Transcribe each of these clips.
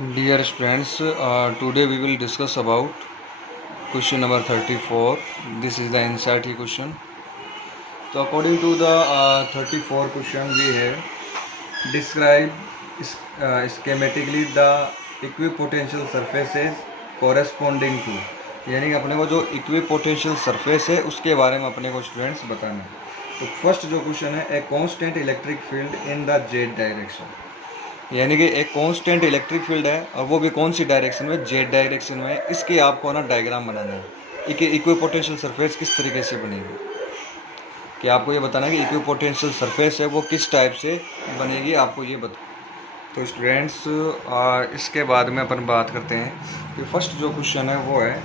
Dear students, today we will discuss about question number 34. This is the NCERT question. So according to the 34 question, we have describe schematically the equipotential surfaces corresponding to, यानी कि अपने को जो equipotential surface है उसके बारे में अपने को स्टूडेंट्स बताना है। तो फर्स्ट जो क्वेश्चन है, a constant electric field in the Z direction, यानी कि एक कांस्टेंट इलेक्ट्रिक फील्ड है और वो भी कौन सी डायरेक्शन में, जेड डायरेक्शन में। इसकी आपको ना डायग्राम बनाना है कि इक्विपोटेंशियल सरफेस किस तरीके से बनेगी, कि आपको ये बताना है कि इक्विपोटेंशियल सरफेस है वो किस टाइप से बनेगी, आपको ये बता। तो स्टूडेंट्स इसके बाद में अपन बात करते हैं कि फर्स्ट जो क्वेश्चन है वो है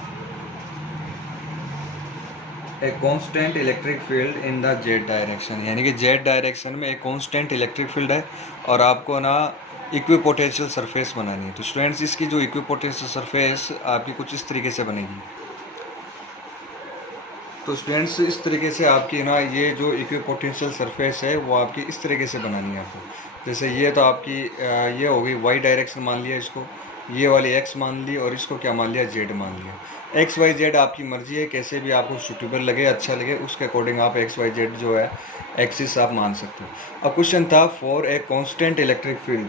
a constant electric field in the Z direction, यानी कि जेड डायरेक्शन में एक कांस्टेंट इलेक्ट्रिक फील्ड है और आपको ना इक्विपोटेंशियल सरफेस बनानी है। तो स्टूडेंट्स इसकी जो इक्विपोटेंशियल सरफेस आपकी कुछ इस तरीके से बनेगी। तो स्टूडेंट्स इस तरीके से आपकी ना ये जो इक्विपोटेंशियल सरफेस है वो आपकी इस तरीके से बनानी है आपको। जैसे ये तो आपकी ये हो गई वाई डायरेक्शन मान लिया इसको, ये वाली एक्स मान ली और इसको क्या मान लिया, जेड मान लिया। एक्स वाई जेड आपकी मर्जी है, कैसे भी आपको सूटेबल लगे, अच्छा लगे, उसके अकॉर्डिंग आप एक्स वाई जेड जो है एक्सिस आप मान सकते हो। अब क्वेश्चन था for a constant electric field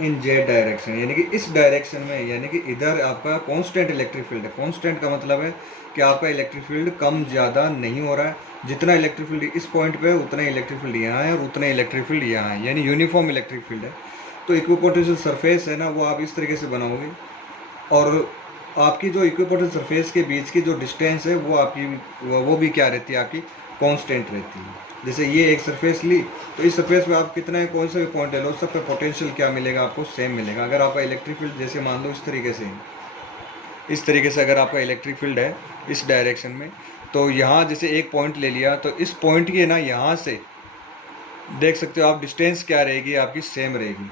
in Z direction, यानी कि इस डायरेक्शन में, यानी कि इधर आपका कांस्टेंट इलेक्ट्रिक फील्ड है। कांस्टेंट का मतलब है कि आपका इलेक्ट्रिक फील्ड कम ज़्यादा नहीं हो रहा है। जितना इलेक्ट्रिक फील्ड इस पॉइंट पे है उतना इलेक्ट्रिक फील्ड यहाँ है और उतना इलेक्ट्रिक फील्ड यहाँ है, यानी यूनिफॉर्म इलेक्ट्रिक फील्ड है। तो इक्विपोटेंशियल सरफेस है ना वो आप इस तरीके से बनाओगे और आपकी जो इक्विपोटेंशियल सरफेस के बीच की जो डिस्टेंस है वो आपकी वो भी क्या रहती है, आपकी कांस्टेंट रहती है। जैसे ये एक सरफेस ली तो इस सरफेस पे आप कितना कौन सा भी पॉइंट ले लो, सब पे पोटेंशियल क्या मिलेगा, आपको सेम मिलेगा। अगर आपका इलेक्ट्रिक फील्ड जैसे मान लो इस तरीके से अगर आपका इलेक्ट्रिक फील्ड है इस डायरेक्शन में, तो यहाँ जैसे एक पॉइंट ले लिया तो इस पॉइंट की ना यहाँ से देख सकते हो आप डिस्टेंस क्या रहेगी, आपकी सेम रहेगी।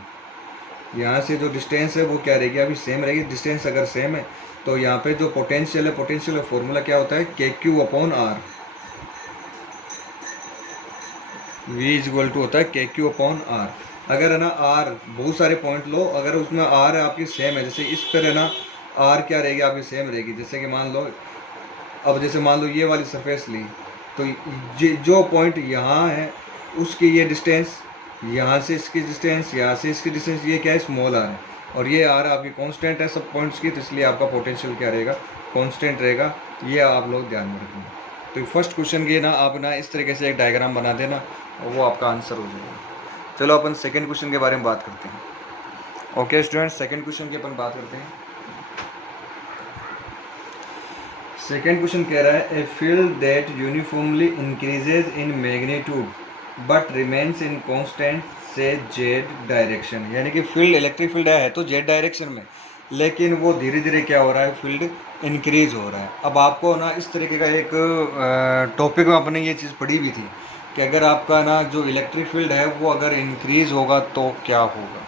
यहाँ से जो डिस्टेंस है वो क्या रहेगी, आपकी सेम रहेगी। डिस्टेंस अगर सेम है तो यहाँ पे जो पोटेंशियल का फॉर्मूला क्या होता है, KQ/R, V होता है KQ/R। अगर है ना R बहुत सारे पॉइंट लो, अगर उसमें R आपकी सेम है, जैसे इस पर है ना R क्या रहेगी, आपकी सेम रहेगी। जैसे कि मान लो अब जैसे मान लो ये वाली सरफेस ली तो जो पॉइंट यहाँ है उसकी ये डिस्टेंस, यहाँ से इसकी डिस्टेंस, यहाँ से इसकी डिस्टेंस, ये क्या है, स्मॉल r है और ये r आपकी कांस्टेंट है सब पॉइंट्स की, तो इसलिए आपका पोटेंशियल क्या रहेगा, कांस्टेंट रहेगा। ये आप लोग ध्यान में रखेंगे। तो फर्स्ट क्वेश्चन की ना आप ना इस तरीके से एक डायग्राम बना देना और वो आपका आंसर हो जाएगा। चलो अपन सेकेंड क्वेश्चन के बारे में बात करते हैं। ओके स्टूडेंट्स, सेकेंड क्वेश्चन की अपन बात करते हैं। सेकेंड क्वेश्चन कह रहा है a field that uniformly increases in magnitude but remains in constant से जेड डायरेक्शन, यानी कि फील्ड इलेक्ट्रिक फील्ड है तो जेड डायरेक्शन में, लेकिन वो धीरे धीरे क्या हो रहा है, फील्ड इंक्रीज हो रहा है। अब आपको ना इस तरीके का एक टॉपिक में अपने ये चीज़ पढ़ी भी थी कि अगर आपका ना जो इलेक्ट्रिक फील्ड है वो अगर इंक्रीज होगा तो क्या होगा,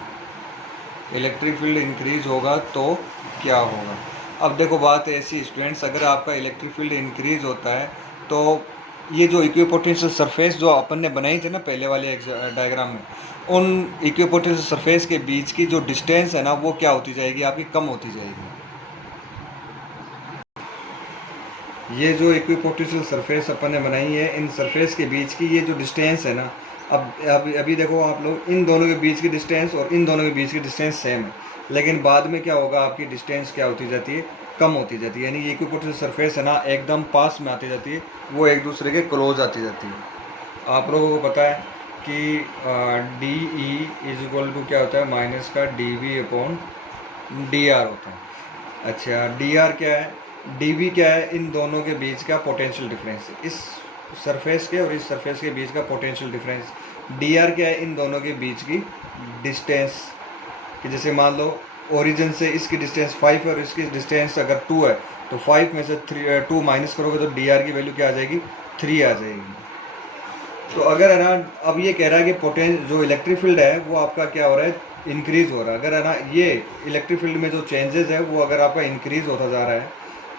इलेक्ट्रिक फील्ड इंक्रीज होगा तो क्या होगा। अब देखो बात ऐसी स्टूडेंट्स, अगर आपका इलेक्ट्रिक फील्ड इंक्रीज होता है तो ये जो इक्विपोटेंशियल सरफेस जो अपन ने बनाई थी ना पहले वाले डायग्राम में, उन इक्विपोटेंशियल सरफेस के बीच की जो डिस्टेंस है ना वो क्या होती जाएगी, आपकी कम होती जाएगी। ये जो इक्विपोटेंशियल सरफेस अपन ने बनाई है, इन सरफेस के बीच की ये जो डिस्टेंस है ना, अब अभी देखो आप लोग, इन दोनों के बीच की डिस्टेंस और इन दोनों के बीच की डिस्टेंस सेम है, लेकिन बाद में क्या होगा, आपकी डिस्टेंस क्या होती जाती है, कम होती जाती है। यानी ये इक्विपोटेंशियल सरफेस है ना एकदम पास में आती जाती है, वो एक दूसरे के क्लोज आती जाती है। आप लोगों को पता है कि DE क्या होता है, माइनस का dV/dr होता है। अच्छा, dr क्या है, dV क्या है, इन दोनों के बीच का पोटेंशियल डिफरेंस, इस सरफेस के और इस सरफेस के बीच का पोटेंशियल डिफरेंस। dr क्या है, इन दोनों के बीच की डिस्टेंस, कि जैसे मान लो ओरिजिन से इसकी डिस्टेंस 5 है और इसकी डिस्टेंस अगर 2 है तो 5 में से 2 माइनस करोगे तो dr की वैल्यू क्या आ जाएगी, 3 आ जाएगी। तो अगर है ना, अब ये कह रहा है कि जो इलेक्ट्रिक फील्ड है वो आपका क्या हो रहा है, इंक्रीज हो रहा है। अगर है ना ये इलेक्ट्रिक फील्ड में जो चेंजेस है वो अगर आपका इंक्रीज होता जा रहा है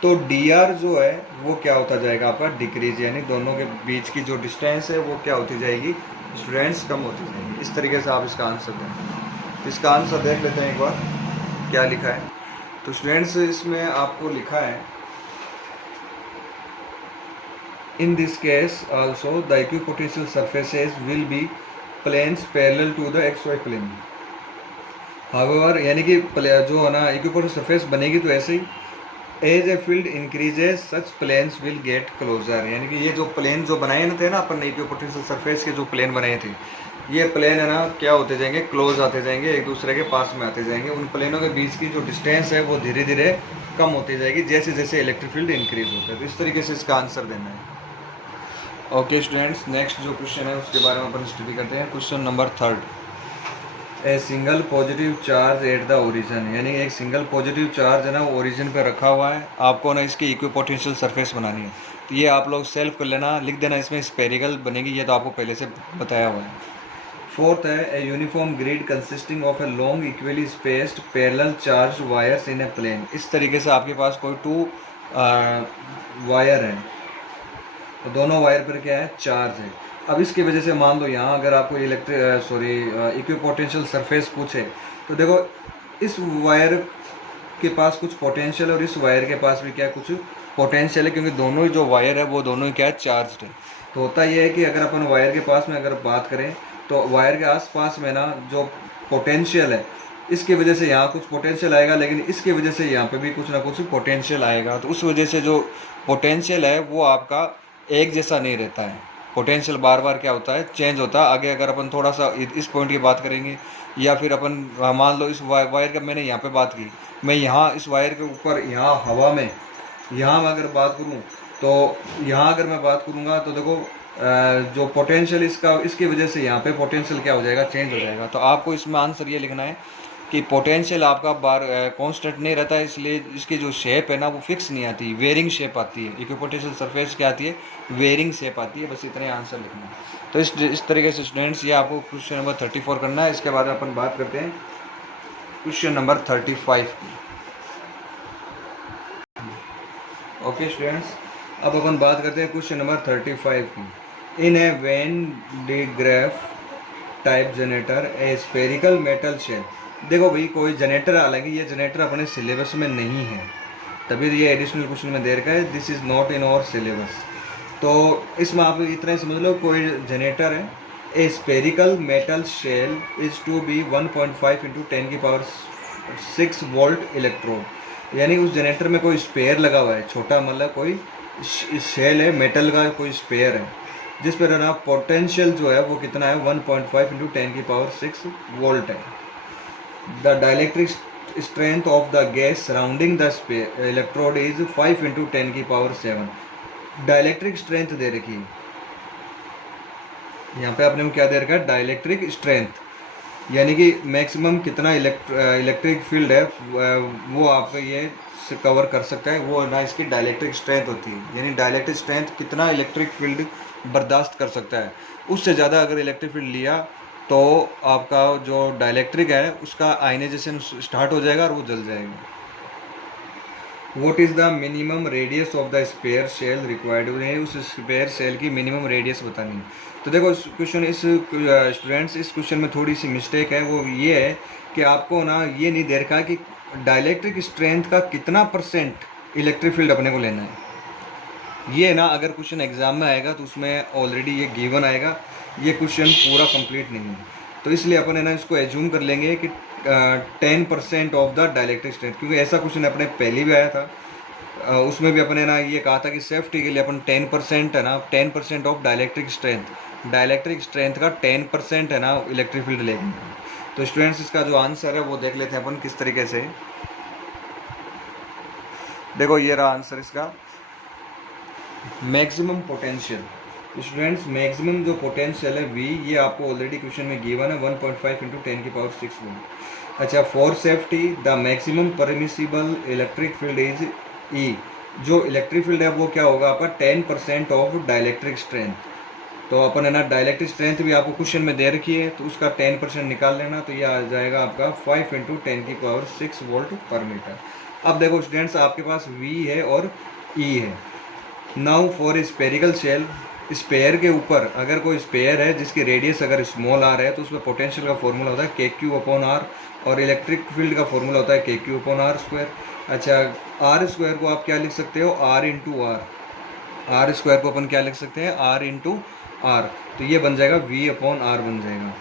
तो dr जो है वो क्या होता जाएगा, आपका डिक्रीज, यानी दोनों के बीच की जो डिस्टेंस है वो क्या होती जाएगी, स्टूडेंट्स कम होती जाएगी। इस तरीके से आप इसका आंसर दें। इसका आंसर देख लेते हैं एक बार। क्या लिखा है। तो स्टूडेंट्स इसमें आपको लिखा है in this case also the equipotential surfaces will be planes parallel to the XY plane. However यानी कि जो है ना इक्विपोटेंशियल सरफेस बनेगी तो ऐसे ही as a field increases such planes will get closer. यानी कि ये जो प्लेन जो बनाए ना थे ना अपन ने इक्विपोटेंशियल सरफेस के जो प्लेन बनाए थे, ये प्लेन है ना क्या होते जाएंगे, क्लोज आते जाएंगे, एक दूसरे के पास में आते जाएंगे। उन प्लेनों के बीच की जो डिस्टेंस है वो धीरे धीरे कम होती जाएगी जैसे जैसे इलेक्ट्रिक फील्ड इंक्रीज होता है। तो इस तरीके से इसका आंसर देना है। ओके स्टूडेंट्स, नेक्स्ट जो क्वेश्चन है उसके बारे में अपन स्टडी करते हैं। Question number 3, a single positive charge at the origin. यानी एक सिंगल पॉजिटिव चार्ज है ना ओरिजिन पे रखा हुआ है, आपको ना इसकी इक्विपोटेंशियल सरफेस बनानी है। तो ये आप लोग सेल्फ कर लेना, लिख देना इसमें स्पेरिकल बनेगी, ये तो आपको पहले से बताया हुआ है। फोर्थ है a uniform grid consisting of a long equally spaced parallel charge wires in a plane. इस तरीके से आपके पास कोई 2 वायर है, तो दोनों वायर पर क्या है, चार्ज है। अब इसकी वजह से मान लो यहाँ अगर आपको इक्विपोटेंशियल सरफेस पूछे तो देखो इस वायर के पास कुछ पोटेंशियल और इस वायर के पास भी क्या कुछ पोटेंशियल है, क्योंकि दोनों ही जो वायर है वो दोनों ही क्या है, चार्ज है। तो होता यह है कि अगर अपन वायर के पास में अगर बात करें तो वायर के आसपास में ना जो पोटेंशियल है, इसकी वजह से यहाँ कुछ पोटेंशियल आएगा, लेकिन इसकी वजह से यहाँ पे भी कुछ ना कुछ पोटेंशियल आएगा। तो उस वजह से जो पोटेंशियल है वो आपका एक जैसा नहीं रहता है, पोटेंशियल बार बार क्या होता है, चेंज होता है। आगे अगर अपन थोड़ा सा इस पॉइंट की बात करेंगे, या फिर अपन मान लो इस वायर का मैंने यहाँ पे बात की, मैं यहाँ इस वायर के ऊपर यहाँ हवा में यहाँ मैं अगर बात करूँ तो यहाँ अगर मैं बात करूँगा तो देखो जो पोटेंशियल इसकी वजह से यहाँ पे पोटेंशियल क्या हो जाएगा, चेंज हो जाएगा। तो आपको इसमें आंसर ये लिखना है कि पोटेंशियल आपका बार कांस्टेंट नहीं रहता है, इसलिए इसकी जो शेप है ना वो फिक्स नहीं आती, वेरिंग शेप आती है। इक्विपोटेंशियल सरफेस क्या आती है, वेरिंग शेप आती है। बस इतने आंसर लिखना है। तो इस तरीके से स्टूडेंट्स ये आपको क्वेश्चन नंबर 34 करना है। इसके बाद अपन बात करते हैं क्वेश्चन नंबर 35 की। ओके स्टूडेंट्स, अब अपन बात करते हैं क्वेश्चन नंबर 35 की। In a Van de Graaff type generator a spherical metal shell. देखो भाई कोई जनरेटर, हालांकि ये जनरेटर अपने सिलेबस में नहीं है, तभी ये एडिशनल क्वेश्चन में दे रखा है, this is not in our syllabus. तो इसमें आप इतना ही समझ लो, कोई जनरेटर है, a spherical metal shell is to be 1.5 × 10⁶ volt electrode. यानी उस जनरेटर में कोई स्पेयर लगा हुआ है, छोटा मतलब कोई शेल है, मेटल का कोई स्पेयर है, जिस पर ना पोटेंशियल जो है वो कितना है, 1.5 × 10⁶ वोल्ट है। The dielectric strength of the gas surrounding the electrode is 5 × 10⁷। Dielectric strength दे रखी है, यहाँ पे आपने क्या दे रखा है, डाइलेक्ट्रिक स्ट्रेंथ, यानी कि मैक्सिमम कितना इलेक्ट्रिक फील्ड है वो आपका ये कवर कर सकता है, वो ना इसकी डाइलेक्ट्रिक स्ट्रेंथ होती है। यानी डाइलेक्ट्रिक स्ट्रेंथ कितना इलेक्ट्रिक फील्ड बर्दाश्त कर सकता है, उससे ज़्यादा अगर इलेक्ट्रिक फील्ड लिया तो आपका जो डाइलेक्ट्रिक है उसका आयनाइजेशन स्टार्ट हो जाएगा और वो जल जाएगा। What is the minimum radius of the sphere shell required, उस स्पेयर शेल की मिनिमम रेडियस बतानी है। तो देखो क्वेश्चन स्टूडेंट्स इस क्वेश्चन में थोड़ी सी मिस्टेक है, वो ये है कि आपको ना ये नहीं दे रखा कि डाइलेक्ट्रिक स्ट्रेंथ का कितना % इलेक्ट्रिक फील्ड अपने को लेना है। ये ना अगर क्वेश्चन एग्जाम में आएगा तो उसमें ऑलरेडी ये गिवन आएगा, ये क्वेश्चन पूरा कंप्लीट नहीं है। तो इसलिए अपन है ना इसको एज्यूम कर लेंगे कि 10% ऑफ द डाइलेक्ट्रिक स्ट्रेंथ, क्योंकि ऐसा क्वेश्चन अपने पहले भी आया था, उसमें भी अपन है ना ये कहा था कि सेफ्टी के लिए अपन 10% है ना 10% ऑफ डाइलेक्ट्रिक स्ट्रेंथ का 10% है ना इलेक्ट्रिक फील्ड लेंगे। तो स्टूडेंट्स इसका जो आंसर है वो देख लेते हैं अपन किस तरीके से। देखो ये रहा आंसर इसका, मैक्सिमम पोटेंशियल। स्टूडेंट्स मैक्सिमम जो पोटेंशियल है V, ये आपको ऑलरेडी क्वेश्चन में गिवन है 1.5 × 10⁶ वोल्ट। अच्छा, for safety the maximum permissible electric field is E। जो इलेक्ट्रिक फील्ड है वो क्या होगा आपका 10% ऑफ डाइलेक्ट्रिक स्ट्रेंथ। तो अपन है ना डाइलेक्ट्रिक स्ट्रेंथ भी आपको क्वेश्चन में दे रखी है, तो उसका 10% निकाल लेना, तो ये आ जाएगा आपका 5 × 10⁶ वोल्ट पर मीटर। अब देखो स्टूडेंट्स आपके पास V है और E है। Now for spherical shell, sphere के ऊपर अगर कोई स्पेयर है जिसकी रेडियस अगर स्मॉल आर है तो उसमें पोटेंशियल का फॉर्मूला होता है के क्यू अपॉन आर, और इलेक्ट्रिक फील्ड का फॉर्मूला होता है K Q upon R square. अच्छा, आर स्क्वायर को आप क्या लिख सकते हो, R into R. R square को अपन क्या लिख सकते हैं, आर इंटू आर। तो ये बन जाएगा वी अपॉन आर बन जाएगा।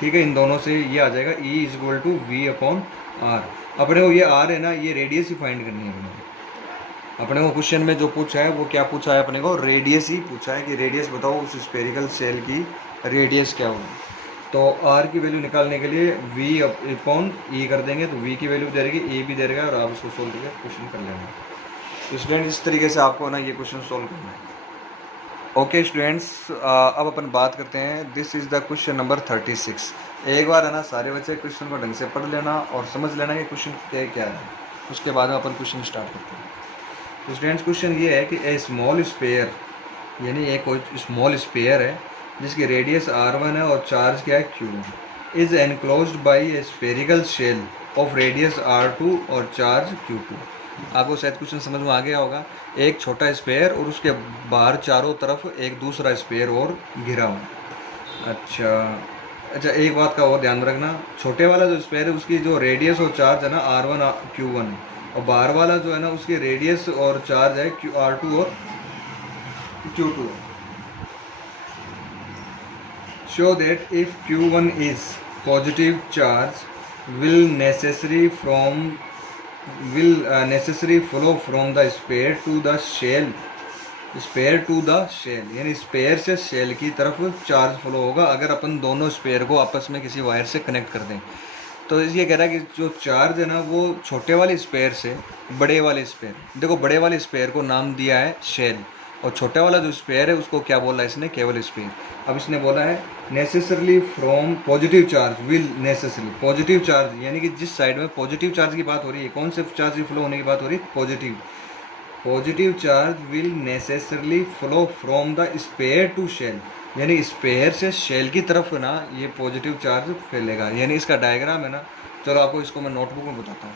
ठीक है, इन दोनों से ये आ जाएगा E is equal to V upon R. अपने को ये आर है ना, ये रेडियस ही फाइंड करनी है अपने को क्वेश्चन में जो पूछा है वो क्या पूछा है, अपने को रेडियस ही पूछा है कि रेडियस बताओ उस स्फेरिकल सेल की रेडियस क्या होगी। तो आर की वैल्यू निकालने के लिए वी अपॉन ई कर देंगे, तो वी की वैल्यू दे देगी, ए भी दे देगा, और आप इसको सोल्व करके क्वेश्चन कर लेंगे। तो स्टूडेंट इस तरीके से आपको ना ये क्वेश्चन सोल्व करना है। ओके स्टूडेंट्स, अब अपन बात करते हैं, this is the question number 36। एक बार है ना सारे बच्चे क्वेश्चन को ढंग से पढ़ लेना और समझ लेना कि क्वेश्चन क्या है, उसके बाद में अपन क्वेश्चन स्टार्ट करते हैं। तो स्टूडेंट्स क्वेश्चन ये है कि ए स्मॉल स्पेयर, यानी एक कोई स्मॉल स्पेयर है जिसकी रेडियस r1 है और चार्ज क्या है q1, is enclosed by a spherical shell of radius r2 और चार्ज q2। आपको शायद क्वेश्चन समझ में आ गया होगा, एक छोटा स्पेयर और उसके बाहर चारों तरफ एक दूसरा स्पेयर और घिरा हुआ। अच्छा, एक बात का और ध्यान रखना, छोटे वाला जो स्पेयर है उसकी जो रेडियस और चार्ज है ना r1 q1 है, और बाहर वाला जो है ना उसकी रेडियस और चार्ज है r2 और q2। Show that if q1 is positive charge will necessary flow from the sphere to the shell, यानी स्पेयर से शेल की तरफ चार्ज फ्लो होगा अगर अपन दोनों स्पेयर को आपस में किसी वायर से कनेक्ट कर दें। तो ये कह रहा है कि जो चार्ज है ना वो छोटे वाले स्पेयर से बड़े वाले स्पेयर, देखो बड़े वाले स्पेयर को नाम दिया है शेल, और छोटा वाला जो स्पेयर है उसको क्या बोला है इसने, केवल स्पेयर। अब इसने बोला है necessarily from positive charge will necessarily, positive charge यानी कि जिस साइड में पॉजिटिव चार्ज की बात हो रही है, कौन से चार्ज की फ्लो होने की बात हो रही है, positive charge will necessarily flow from the sphere to shell, यानी स्पेयर से शेल की तरफ ना ये पॉजिटिव चार्ज फैलेगा। यानी इसका डायग्राम है ना, चलो आपको इसको मैं नोटबुक में बताता हूँ।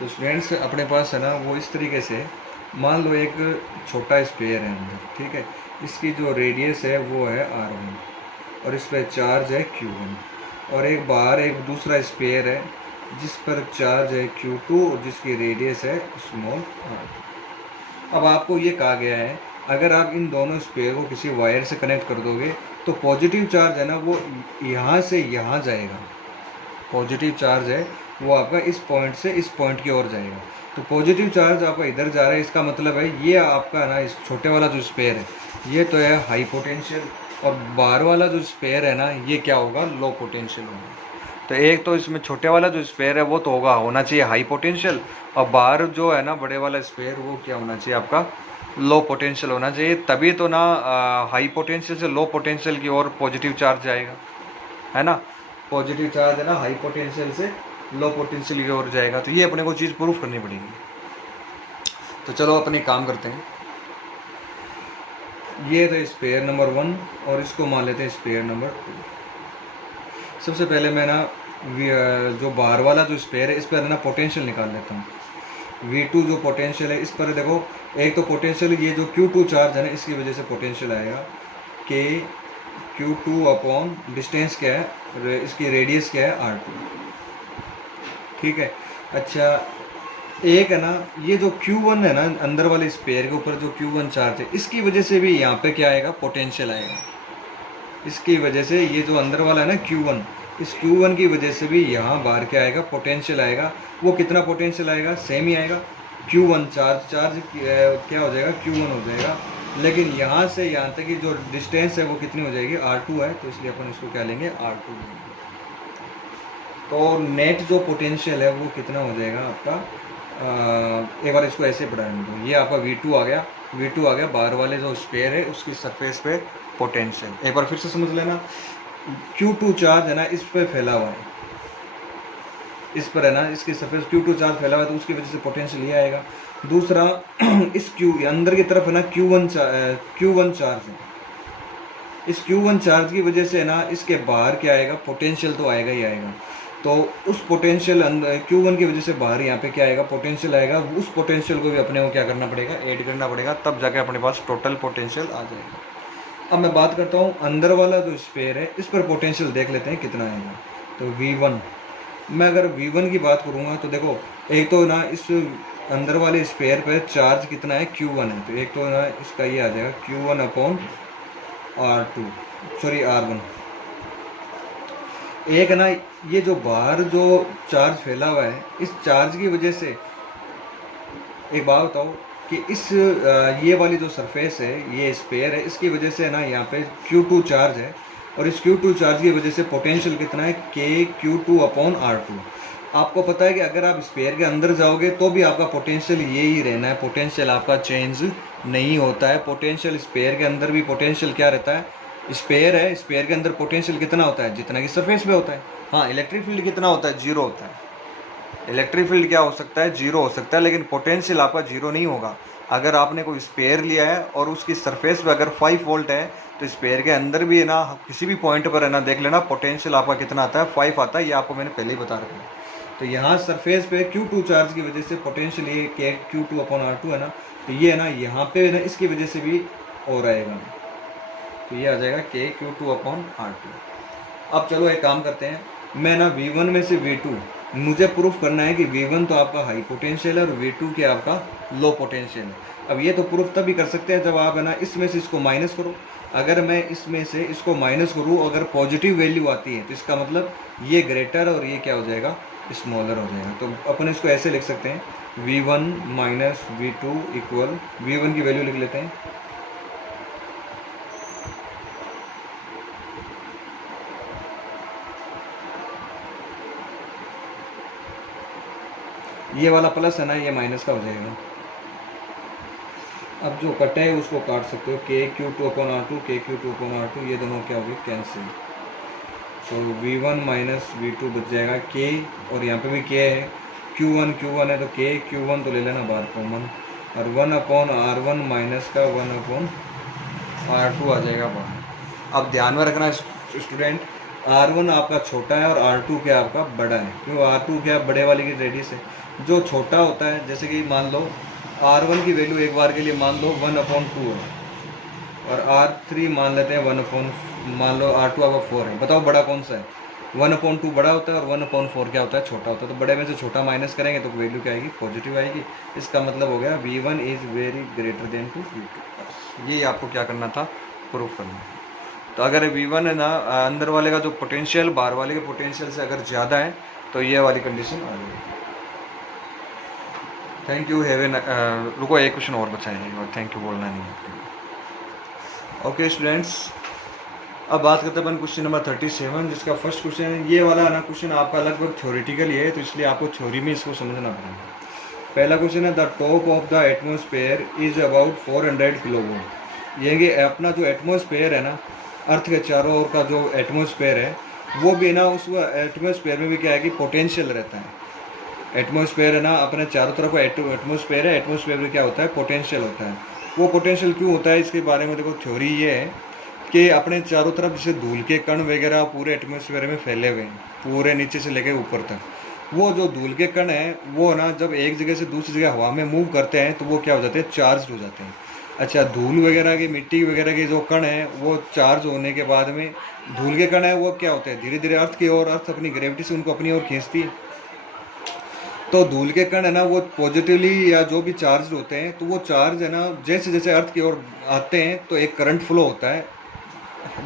तो स्टूडेंट्स अपने पास है ना वो इस तरीके से, मान लो एक छोटा स्पेयर है अंदर, ठीक है, इसकी जो रेडियस है वो है r1 और इस पर चार्ज है q1, और एक बाहर एक दूसरा स्पेयर है जिस पर चार्ज है q2 और जिसकी रेडियस है स्मॉल r। अब आपको ये कहा गया है अगर आप इन दोनों स्पेयर को किसी वायर से कनेक्ट कर दोगे तो पॉजिटिव चार्ज है ना वो यहाँ से यहाँ जाएगा, पॉजिटिव चार्ज है वो आपका इस पॉइंट से इस पॉइंट की ओर जाएगा। तो पॉजिटिव चार्ज आपका इधर जा रहा है, इसका मतलब है ये आपका ना इस छोटे वाला जो स्पेयर है ये तो है हाई पोटेंशियल, और बाहर वाला जो स्पेयर है ना ये क्या होगा, लो पोटेंशियल होगा। तो एक तो इसमें छोटे वाला जो स्पेयर है वो तो होना चाहिए हाई पोटेंशियल, और बाहर जो है ना बड़े वाला स्पेयर वो क्या होना चाहिए आपका, लो पोटेंशियल होना चाहिए। तभी तो ना हाई पोटेंशियल से लो पोटेंशियल की ओर पॉजिटिव चार्ज जाएगा, है ना, पॉजिटिव चार्ज है ना हाई पोटेंशियल से लो पोटेंशियल की ओर जाएगा। तो ये अपने को चीज़ प्रूफ करनी पड़ेगी। तो चलो अपने काम करते हैं। ये तो स्पेयर नंबर 1 और इसको मान लेते हैं स्पेयर नंबर 2। सबसे पहले मैं ना जो बाहर वाला जो स्पेयर है इस पर ना पोटेंशियल निकाल लेता हूँ। V2 जो पोटेंशियल है इस पर देखो, एक तो पोटेंशियल ये जो Q2 चार्ज है ना इसकी वजह से पोटेंशियल आएगा कि Q2 अपॉन डिस्टेंस क्या है, इसकी रेडियस क्या है R2, ठीक है। अच्छा, एक है ना ये जो Q1 है ना अंदर वाले स्पेयर के ऊपर जो Q1 चार्ज है इसकी वजह से भी यहाँ पे क्या आएगा, पोटेंशियल आएगा। इसकी वजह से ये जो अंदर वाला है ना Q1, इस Q1 की वजह से भी यहाँ बाहर क्या आएगा, पोटेंशियल आएगा। वो कितना पोटेंशियल आएगा, सेम ही आएगा, Q1 चार्ज क्या हो जाएगा, Q1 हो जाएगा। लेकिन यहाँ से यहाँ तक की जो डिस्टेंस है वो कितनी हो जाएगी, R2 है, तो इसलिए अपन इसको क्या लेंगे, R2 लेंगे। तो नेट जो पोटेंशियल है वो कितना हो जाएगा आपका, एक बार इसको ऐसे पढ़ाएंगे तो ये आपका V2 आ गया, बाहर वाले जो स्पेयर है उसकी सरफेस पे पोटेंशियल। एक बार फिर से समझ लेना, Q2 चार्ज है ना इस पर फैला हुआ है, इस पर है ना इसकी सरफेस Q2 चार्ज फैला हुआ है तो उसकी वजह से पोटेंशियल ये आएगा। दूसरा इस अंदर की तरफ है ना Q1 चार्ज है, इस Q1 चार्ज की वजह से ना इसके बाहर क्या आएगा, पोटेंशियल तो आएगा ही आएगा। तो उस पोटेंशियल अंदर Q1 की वजह से बाहर यहाँ पे क्या आएगा, पोटेंशियल आएगा, उस पोटेंशियल को भी अपने को क्या करना पड़ेगा, ऐड करना पड़ेगा, तब जाके अपने पास टोटल पोटेंशियल आ जाएगा। अब मैं बात करता हूँ अंदर वाला जो स्पेयर है, इस पर पोटेंशियल देख लेते हैं कितना आएगा। तो V1, मैं अगर V1 की बात करूँगा तो देखो, एक तो ना इस अंदर वाले स्पेयर पर चार्ज कितना है, Q1 है, तो एक तो ना इसका ये आ जाएगा Q1 upon R2, sorry R1। एक ना ये जो बाहर जो चार्ज फैला हुआ है, इस चार्ज की वजह से, एक बात बताओ कि इस ये वाली जो सरफेस है, ये स्पेयर है, इसकी वजह से ना यहाँ पे Q2 चार्ज है, और इस Q2 चार्ज की वजह से पोटेंशियल कितना है, KQ2 अपॉन R2। आपको पता है कि अगर आप स्पेयर के अंदर जाओगे तो भी आपका पोटेंशियल यही रहना है, पोटेंशियल आपका चेंज नहीं होता है। पोटेंशियल स्पेयर के अंदर भी पोटेंशियल क्या रहता है, स्पेयर है, स्पेयर के अंदर पोटेंशियल कितना होता है, जितना कि सरफेस पे होता है। हाँ, इलेक्ट्रिक फील्ड कितना होता है, 0 होता है। इलेक्ट्रिक फील्ड क्या हो सकता है, 0 हो सकता है, लेकिन पोटेंशियल आपका 0 नहीं होगा। अगर आपने कोई स्पेयर लिया है और उसकी सरफेस पे अगर 5 वोल्ट है, तो स्पेयर के अंदर भी है ना, किसी भी पॉइंट पर है ना, देख लेना पोटेंशियल आपका कितना आता है, 5 आता है। ये आपको मैंने पहले ही बता रखा है। तो यहाँ सरफेस पे Q2 चार्ज की वजह से पोटेंशियल ये KQ2 अपॉन R2 है ना, तो ये है ना यहाँ पे ना इसकी वजह से भी और आएगा, तो ये आ जाएगा KQ2 अपॉन R2। अब चलो एक काम करते हैं, मैं ना V1 में से V2 मुझे प्रूफ करना है कि V1 तो आपका हाई पोटेंशियल है और V2 क्या आपका लो पोटेंशियल है। अब ये तो प्रूफ तभी कर सकते हैं जब आप है ना इसमें से इसको माइनस करो। अगर मैं इसमें से इसको माइनस करूँ, अगर पॉजिटिव वैल्यू आती है तो इसका मतलब ये ग्रेटर और ये क्या हो जाएगा, स्मॉलर हो जाएगा। तो अपन इसको ऐसे लिख सकते हैं, V1 minus V2 equal, V1 की वैल्यू लिख लेते हैं, ये वाला प्लस है ना, ये माइनस का हो जाएगा। अब जो कटे है उसको काट सकते हो, KQ2 upon R2, KQ2 upon R2, ये दोनों क्या होगी, कैंसिल। तो V1 माइनस V2 बच जाएगा K, और यहाँ पे भी K है, Q1 है तो KQ1 तो ले लेना बाहर कॉमन, और 1 अपॉन R1 माइनस का 1 अपॉन R2 आ जाएगा बाहर। अब ध्यान में रखना स्टूडेंट, R1 आपका छोटा है और R2 क्या आपका बड़ा है, क्यों, R2 क्या बड़े वाले की रेडियस है। जो छोटा होता है, जैसे कि मान लो R1 की वैल्यू एक बार के लिए मान लो 1/2 है, और R3 मान लेते हैं 1/, मान लो R2 आपका 4 है। बताओ बड़ा कौन सा है, 1/2 बड़ा होता है और 1/4 क्या होता है, छोटा होता है। तो बड़े में से छोटा माइनस करेंगे तो वैल्यू क्या आएगी, पॉजिटिव आएगी। इसका मतलब हो गया V1 is very greater than to V2। ये आपको क्या करना था, प्रूफ करना था। तो अगर V1 है ना, अंदर वाले का जो पोटेंशियल बाहर वाले के पोटेंशियल से अगर ज़्यादा है, तो ये वाली कंडीशन आ जाएगी। थैंक यू, हैव ए, रुको एक क्वेश्चन और बचा है, और थैंक यू बोलना नहीं है। ओके स्टूडेंट्स, अब बात करते हैं अपन क्वेश्चन नंबर 37, जिसका फर्स्ट क्वेश्चन है। ये वाला ना क्वेश्चन आपका लगभग थ्योरेटिकल ही है, तो इसलिए आपको थ्योरी में इसको समझना पड़ेगा। पहला क्वेश्चन है, the top of the atmosphere is about 400 kilovolt. ये अपना जो एटमोसफेयर है ना, अर्थ के चारों ओर का जो एटमोसफेयर है, वो भी ना उस एटमोसफेयर में भी क्या है कि पोटेंशियल रहता है। एटमोसफेयर है ना, अपने चारों तरफ एटमोसफेयर है, एटमोसफेयर में क्या होता है, पोटेंशियल होता है। वो पोटेंशियल क्यों होता है, इसके बारे में देखो थ्योरी ये है कि अपने चारों तरफ जैसे धूल के कण वगैरह पूरे एटमोसफेयर में फैले हुए हैं, पूरे नीचे से लेकर ऊपर तक। वो जो धूल के कण हैं, वो ना जब एक जगह से दूसरी जगह हवा में मूव करते हैं तो वो क्या हो जाते हैं, चार्ज हो जाते हैं। अच्छा, धूल वगैरह की, मिट्टी वगैरह के जो कण हैं, वो चार्ज होने के बाद में, धूल के कण है वो क्या होते हैं, धीरे धीरे अर्थ की ओर, अर्थ अपनी ग्रेविटी से उनको अपनी ओर खींचती है। तो धूल के कण है ना, वो पॉजिटिवली या जो भी चार्ज होते हैं, तो वो चार्ज है ना, जैसे जैसे अर्थ की ओर आते हैं तो एक करंट फ्लो होता है,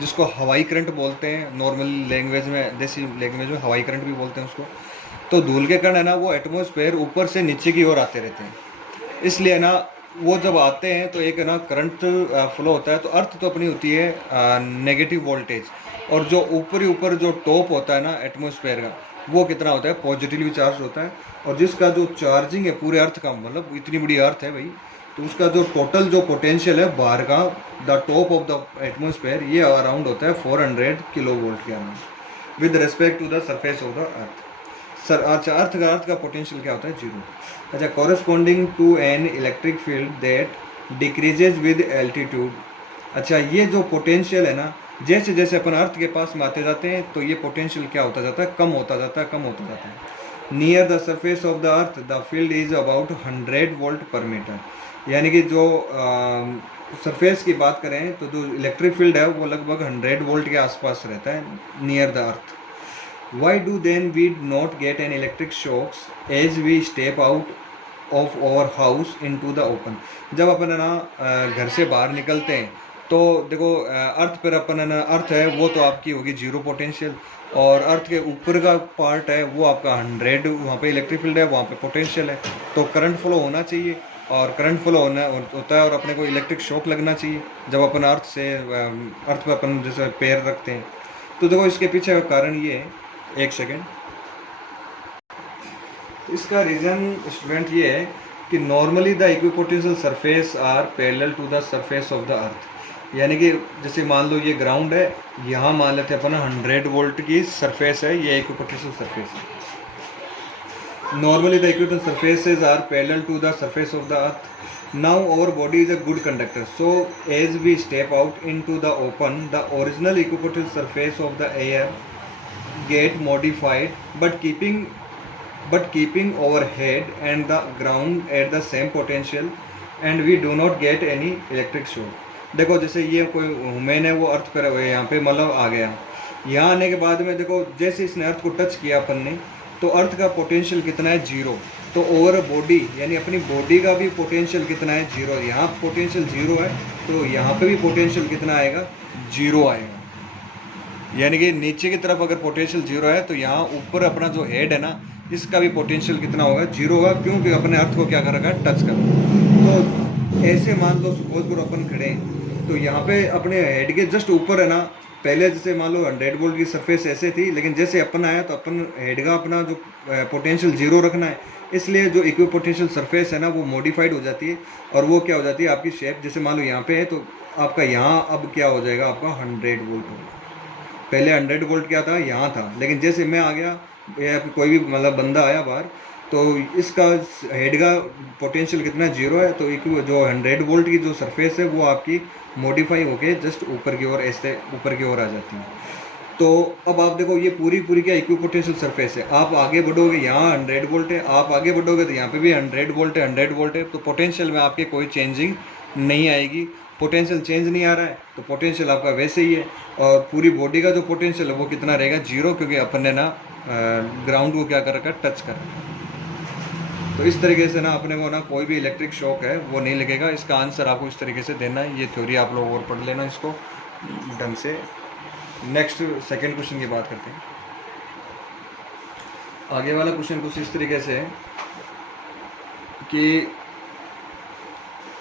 जिसको हवाई करंट बोलते हैं, नॉर्मल लैंग्वेज में, देसी लैंग्वेज में हवाई करंट भी बोलते हैं उसको। तो धूल के कण है ना, वो एटमॉस्फेयर ऊपर से नीचे की ओर आते रहते हैं, इसलिए ना वो जब आते हैं तो एक है ना करंट फ्लो होता है। तो अर्थ तो अपनी होती है नेगेटिव वोल्टेज, और जो ऊपर जो टॉप होता है ना एटमॉस्फेयर का, वो कितना होता है, पॉजिटिवली चार्ज होता है। और जिसका जो चार्जिंग है पूरे अर्थ का, मतलब इतनी बड़ी अर्थ है भाई, तो उसका जो टोटल जो पोटेंशियल है बाहर का, the top of the atmosphere, ये अराउंड होता है 400 किलोवोल्ट के around with respect to the surface of the earth. अच्छा, अर्थ का पोटेंशियल क्या होता है, 0। अच्छा, corresponding to an electric field that decreases with altitude. अच्छा, ये जो पोटेंशियल है ना, जैसे जैसे अपन अर्थ के पास में आते जाते हैं तो ये पोटेंशियल क्या होता जाता है, कम होता जाता है, कम होता जाता है। Near the surface of the earth the field is about 100 volt पर मीटर, यानी कि जो सरफेस की बात करें तो जो इलेक्ट्रिक फील्ड है वो लगभग 100 वोल्ट के आसपास रहता है near the earth. Why do then we not get an electric shocks as we step out of our house into the open. जब अपन ना घर से बाहर निकलते हैं तो देखो अर्थ पर अपन ना, अर्थ है वो तो आपकी होगी जीरो पोटेंशियल, और अर्थ के ऊपर का पार्ट है वो आपका 100, वहाँ पे इलेक्ट्रिक फील्ड है, वहाँ पे पोटेंशियल है। तो करंट फ्लो होना चाहिए, और करंट फ्लो होता है, और अपने को इलेक्ट्रिक शॉक लगना चाहिए जब अपन अर्थ से अर्थ पर अपन जैसे पैर रखते हैं। तो देखो इसके पीछे का कारण ये है, एक सेकेंड, इसका रीज़न स्टूडेंट ये है कि normally the equipotential surface are parallel to the surface of the earth. यानी कि जैसे मान लो ये ग्राउंड है, यहाँ मान लेते हैं अपन 100 वोल्ट की सरफेस है, ये इक्विपोटेंशियल सरफेस है। Normally the equipotential surfaces are parallel to the surface of the earth. Now our body is a good conductor, so as we step out into the open the original equipotential surface of the air get modified but keeping our head and the ground at the same potential and we do not get any electric shock। देखो जैसे ये कोई human है वो अर्थ पर यहाँ पे मतलब आ गया, यहाँ आने के बाद में देखो जैसे इसने अर्थ को टच किया अपन ने तो अर्थ का पोटेंशियल कितना है, जीरो। तो ओवर बॉडी यानी अपनी बॉडी का भी पोटेंशियल कितना है, जीरो। यहाँ पोटेंशियल जीरो है तो यहाँ पे भी पोटेंशियल कितना आएगा, जीरो आएगा। यानी कि नीचे की तरफ अगर पोटेंशियल जीरो है तो यहाँ ऊपर अपना जो हेड है ना इसका भी पोटेंशियल कितना होगा, जीरो होगा, क्योंकि अपने अर्थ को क्या कर रखा है, टच कर। तो ऐसे मान लो सपोज करो अपन खड़े हैं तो यहाँ पे अपने हेड के जस्ट ऊपर है ना, पहले जैसे मान लो 100 वोल्ट की सरफेस ऐसे थी, लेकिन जैसे अपन आया तो अपन हेड का अपना जो पोटेंशियल जीरो रखना है, इसलिए जो इक्वी पोटेंशियल सरफेस है ना वो मॉडिफाइड हो जाती है, और वो क्या हो जाती है आपकी शेप। जैसे मान लो यहाँ पे है तो आपका यहाँ अब क्या हो जाएगा, आपका 100 वोल्ट होगा। पहले 100 वोल्ट क्या था, यहाँ था, लेकिन जैसे मैं आ गया या कोई भी मतलब बंदा आया बाहर तो इसका हेड का पोटेंशियल कितना जीरो है, तो एक जो 100 वोल्ट की जो सरफेस है वो आपकी मॉडिफाई होके जस्ट ऊपर की ओर, ऐसे ऊपर की ओर आ जाती है। तो अब आप देखो ये पूरी क्या इक्वी पोटेंशियल सरफेस है। आप आगे बढ़ोगे यहाँ 100 वोल्ट है, आप आगे बढ़ोगे तो यहाँ पे भी 100 वोल्ट है, 100 वोल्ट है। तो पोटेंशियल में आपके कोई चेंजिंग नहीं आएगी। पोटेंशियल चेंज नहीं आ रहा है तो पोटेंशियल आपका वैसे ही है, और पूरी बॉडी का जो पोटेंशियल है वो कितना रहेगा, जीरो, क्योंकि अपन ने ना ग्राउंड को क्या कर रखा है, टच कर रखा है। तो इस तरीके से ना अपने को ना कोई भी इलेक्ट्रिक शॉक है वो नहीं लगेगा। इसका आंसर आपको इस तरीके से देना है। ये थ्योरी आप लोग और पढ़ लेना इसको ढंग से। नेक्स्ट सेकंड क्वेश्चन की बात करते हैं। आगे वाला क्वेश्चन कुछ इस तरीके से है कि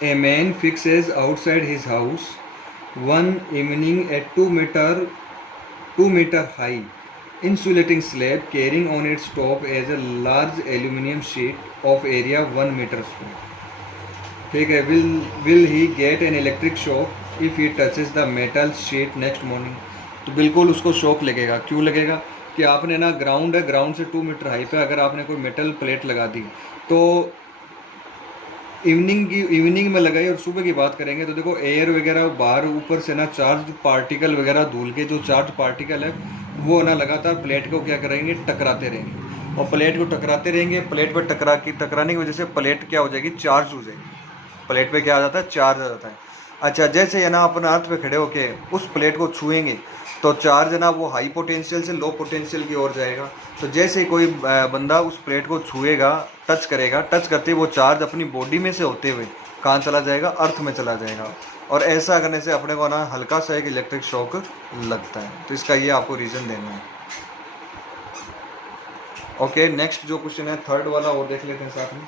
A man fixes outside his house one evening a 2 meter high insulating slab carrying on its top as a large aluminum sheet of area 1 meter square। ठीक है, will he get an electric shock if he touches the metal sheet next morning। तो बिल्कुल उसको shock लगेगा। क्यों लगेगा कि आपने ना ग्राउंड है, ग्राउंड से 2 मीटर हाई पे अगर आपने कोई मेटल प्लेट लगा दी तो इवनिंग में लगाई, और सुबह की बात करेंगे तो देखो एयर वगैरह बाहर ऊपर से ना चार्ज पार्टिकल वगैरह धूल के जो चार्ज पार्टिकल है वो ना लगातार प्लेट को क्या करेंगे, टकराते रहेंगे, और प्लेट को टकराते रहेंगे। प्लेट पर टकराने की वजह से प्लेट क्या हो जाएगी, चार्ज हो जाएगी। प्लेट पे क्या आ जाता है, चार्ज आ जाता है। अच्छा, जैसे है ना अपन अर्थ पे खड़े होके उस प्लेट को छुएंगे तो चार्ज है ना वो हाई पोटेंशियल से लो पोटेंशियल की ओर जाएगा। तो जैसे ही कोई बंदा उस प्लेट को छुएगा, टच करेगा, टच करते ही वो चार्ज अपनी बॉडी में से होते हुए कहाँ चला जाएगा, अर्थ में चला जाएगा। और ऐसा करने से अपने को ना हल्का सा एक इलेक्ट्रिक शॉक लगता है। तो इसका ये आपको रीज़न देना है। ओके, नेक्स्ट जो क्वेश्चन है थर्ड वाला और देख लेते हैं साथ में।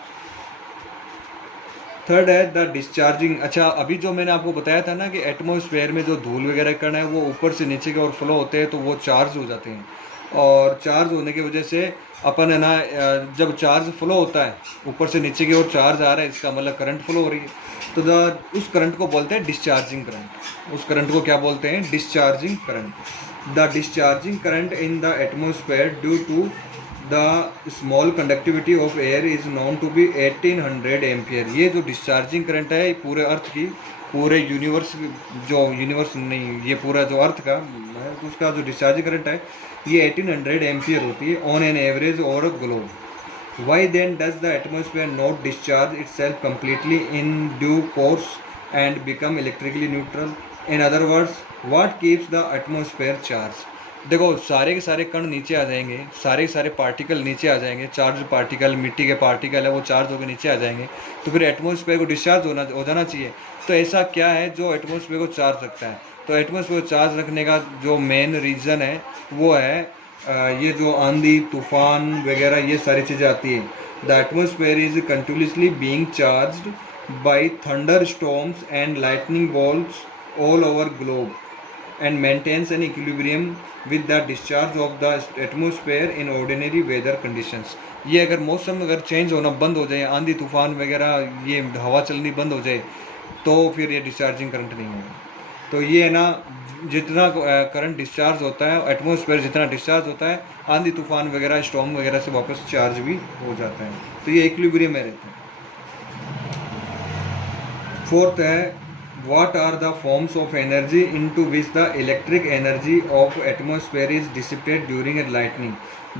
थर्ड है द डिस्चार्जिंग। अच्छा, अभी जो मैंने आपको बताया था ना कि एटमॉस्फेयर में जो धूल वगैरह कण है वो ऊपर से नीचे की ओर फ्लो होते हैं तो वो चार्ज हो जाते हैं, और चार्ज होने की वजह से अपन है ना जब चार्ज फ्लो होता है ऊपर से नीचे की ओर चार्ज आ रहा है, इसका मतलब करंट फ्लो हो रही है, तो उस करंट को बोलते हैं डिस्चार्जिंग करंट। उस करंट को क्या बोलते हैं, discharging current. The discharging current in the atmosphere due to the small conductivity of air is known to be 1800 ampere. ये जो डिस्चार्जिंग करंट है पूरे अर्थ की पूरे यूनिवर्स, जो यूनिवर्स नहीं, ये पूरा जो अर्थ का है, तो उसका जो डिस्चार्ज करंट है ये 1800 एम्पियर होती है on an average over globe. Why then does the atmosphere not discharge itself completely in due course and become electrically neutral? In other words, what keeps the atmosphere charged? देखो सारे के सारे कण नीचे आ जाएंगे, सारे के सारे पार्टिकल नीचे आ जाएंगे, चार्ज पार्टिकल, मिट्टी के पार्टिकल है वो चार्ज होकर नीचे आ जाएंगे, तो फिर एटमॉस्फेयर को डिस्चार्ज हो जाना चाहिए. तो ऐसा क्या है जो एटमॉस्फेयर को चार्ज रखता है? तो एटमॉस्फेयर को चार्ज रखने का जो मेन रीज़न है वो है ये जो आंधी तूफान वगैरह ये सारी चीज़ें आती है. The atmosphere is continuously being charged bye thunder storms and lightning balls all over globe and maintains an equilibrium with the discharge of the atmosphere in ordinary weather conditions. ये अगर मौसम अगर चेंज होना बंद हो जाए, आंधी तूफान वगैरह ये हवा चलनी बंद हो जाए, तो फिर ये डिस्चार्जिंग करंट नहीं होगा. तो ये है ना, जितना करंट डिस्चार्ज होता है, एटमॉस्फेयर जितना डिस्चार्ज होता है, आंधी तूफान वगैरह स्टॉर्म वगैरह से वापस चार्ज भी हो जाता है. तो ये इक्विलिब्रियम में रहता है. फोर्थ है, what are the forms of energy into which the electric energy of atmosphere is dissipated during a lightning.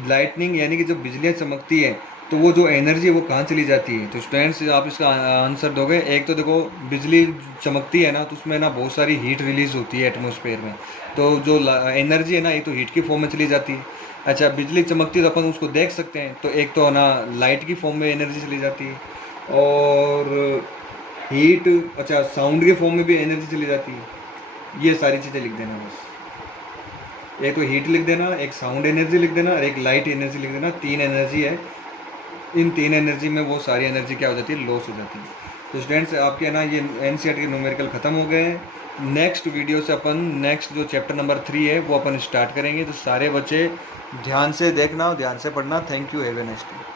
Lightning यानी कि जब बिजलियाँ चमकती है तो वो जो एनर्जी है वो कहाँ चली जाती है? तो स्टूडेंट्स आप इसका आंसर दोगे. एक तो देखो बिजली चमकती है ना, तो उसमें ना बहुत सारी हीट रिलीज होती है एटमॉस्फेयर में, तो जो एनर्जी है ना ये तो हीट की फॉर्म में चली जाती है. अच्छा, बिजली चमकती है तो अपन उसको देख सकते हैं, तो एक तो ना लाइट की फॉर्म में एनर्जी चली जाती है, और हीट, अच्छा साउंड के फॉर्म में भी एनर्जी चली जाती है. ये सारी चीज़ें लिख देना बस. एक तो हीट लिख देना, एक साउंड एनर्जी लिख देना और एक लाइट एनर्जी लिख देना. 3 एनर्जी है. इन 3 एनर्जी में वो सारी एनर्जी क्या हो जाती है? लॉस हो जाती है. तो स्टूडेंट्स आपके ना ये एनसीईआरटी के न्यूमेरिकल ख़त्म हो गए हैं. नेक्स्ट वीडियो से अपन नेक्स्ट जो चैप्टर नंबर 3 है वो अपन स्टार्ट करेंगे. तो सारे बच्चे ध्यान से देखना, ध्यान से पढ़ना. Thank you, have a nice day.